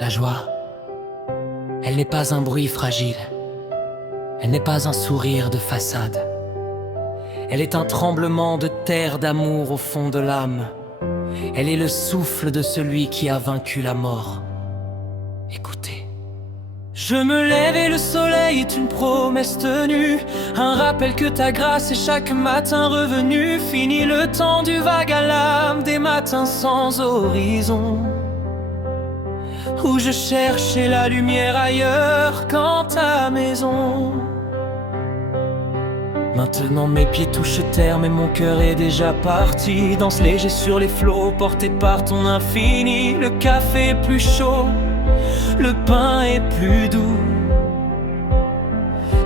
La joie, elle n'est pas un bruit fragile, elle n'est pas un sourire de façade. Elle est un tremblement de terre d'amour au fond de l'âme. Elle est le souffle de celui qui a vaincu la mort. Écoutez. Je me lève et le soleil est une promesse tenue, un rappel que ta grâce est chaque matin revenu. Fini le temps du vague à l'âme, des matins sans horizon, où je cherchais la lumière ailleurs qu'en ta maison. Maintenant mes pieds touchent terre, mais mon cœur est déjà parti. Danse léger sur les flots, porté par ton infini. Le café est plus chaud, le pain est plus doux,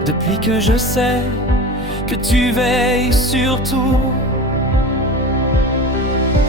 depuis que je sais que tu veilles sur tout.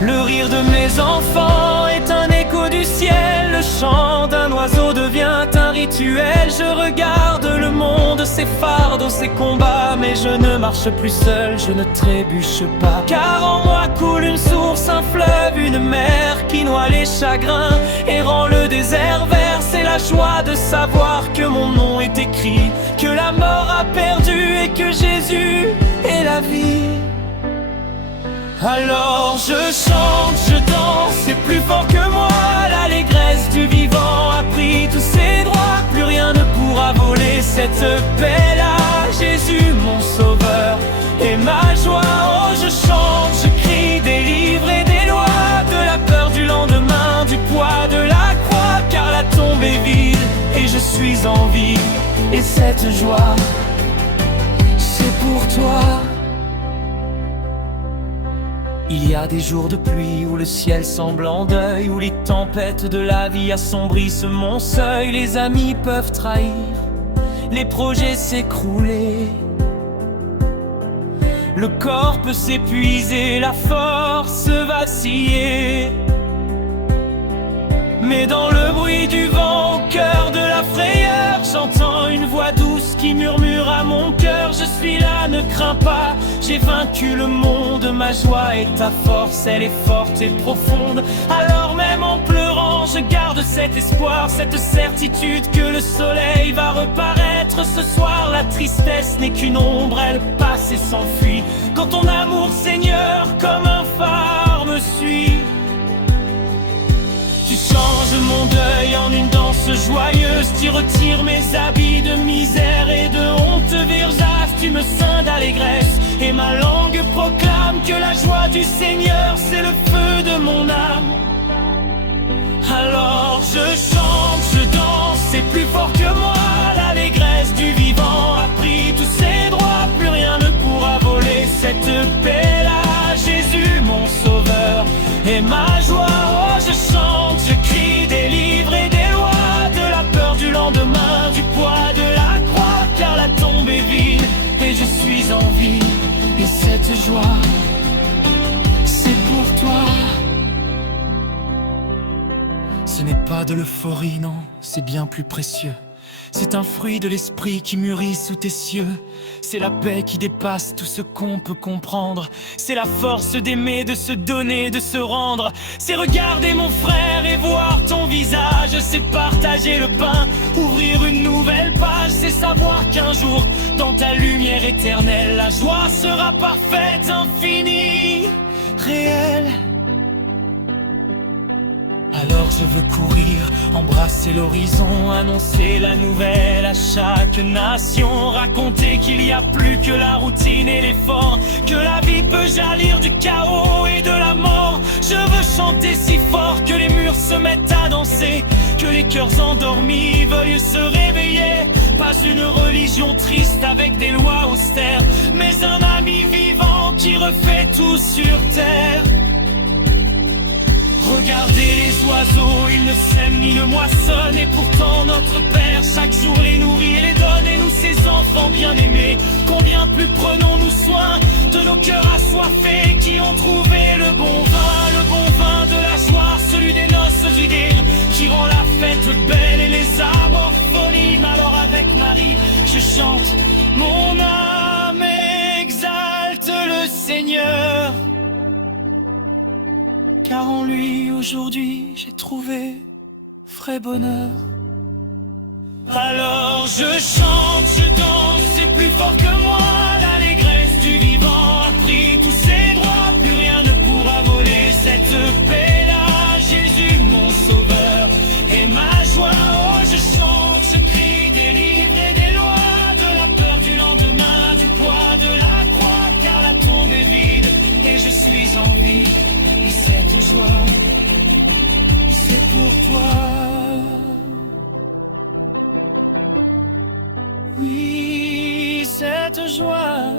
Le rire de mes enfants est un écho du ciel, le chant d'un oiseau devient un rituel. Je regarde le monde, ses fardeaux, ses combats, mais je ne marche plus seul, je ne trébuche pas. Car en moi coule une source, un fleuve, une mer qui noie les chagrins et rend le désert vert. C'est la joie de savoir que mon nom est écrit, que la mort a perdu et que Jésus est la vie. Alors je chante, je danse, c'est plus fort que moi. L'allégresse du vivant a pris tous ses droits. Plus rien ne pourra voler cette paix-là. Jésus mon sauveur et ma joie. Oh je chante, je crie, délivré des lois, de la peur du lendemain, du poids de la croix. Car la tombe est vide et je suis en vie. Et cette joie, c'est pour toi. Il y a des jours de pluie où le ciel semble en deuil, où les tempêtes de la vie assombrissent mon seuil. Les amis peuvent trahir, les projets s'écrouler, le corps peut s'épuiser, la force vaciller. Mais dans le bruit du vent, au cœur de la frayeur, j'entends une voix douce qui murmure à mon cœur: je suis là, ne crains pas, j'ai vaincu le monde. Ma joie est ta force, elle est forte et profonde. Alors même en pleurant, je garde cet espoir, cette certitude que le soleil va reparaître ce soir. La tristesse n'est qu'une ombre, elle passe et s'enfuit quand ton amour, Seigneur, comme un phare me suit. Tu changes mon deuil en une danse joyeuse, tu retires mes habits de misère et de honte. Virgas, tu me ceins d'allégresse et ma langue proclame que la joie du Seigneur, c'est le feu de mon âme. Alors je chante, je danse, c'est plus fort que moi. L'allégresse du vivant a pris tous ses droits. Plus rien ne pourra voler cette paix-là. Jésus mon sauveur et ma joie. Oh je chante, je crie, délivré des lois, de la peur du lendemain, du poids de la croix. Car la tombe est vide et je suis en vie. Et cette joie, c'est pour toi. Ce n'est pas de l'euphorie, non, c'est bien plus précieux. C'est un fruit de l'esprit qui mûrit sous tes cieux. C'est la paix qui dépasse tout ce qu'on peut comprendre. C'est la force d'aimer, de se donner, de se rendre. C'est regarder mon frère et voir ton visage. C'est partager le pain, ouvrir une nouvelle page. C'est savoir qu'un jour, dans ta lumière éternelle, la joie sera parfaite, infinie, réelle. Alors je veux courir, embrasser l'horizon, annoncer la nouvelle à chaque nation. Raconter qu'il n'y a plus que la routine et l'effort, que la vie peut jaillir du chaos et de la mort. Je veux chanter si fort que les murs se mettent à danser, que les cœurs endormis veuillent se réveiller. Pas une religion triste avec des lois austères, mais un ami vivant qui refait tout sur terre. Regardez les oiseaux, ils ne sèment ni ne moissonnent. Et pourtant notre Père chaque jour les nourrit et les donne. Et nous ses enfants bien-aimés, combien plus prenons-nous soin de nos cœurs assoiffés qui ont trouvé le bon vin de la joie, celui des noces d'Idée, qui rend la fête belle et les âmes orphelines. Alors avec Marie, je chante, mon âme exalte le Seigneur. car en lui aujourd'hui j'ai trouvé vrai bonheur. Alors je chante, je danse, c'est plus fort que moi. L'allégresse du vivant a pris tous ses droits. Plus rien ne pourra voler cette paix-là. Jésus mon sauveur et ma joie. Oh je chante, je crie, délivré des lois, de la peur du lendemain, du poids de la croix. Car la tombe est vide et je suis en vie. Et cette joie, c'est pour toi. Oui, cette joie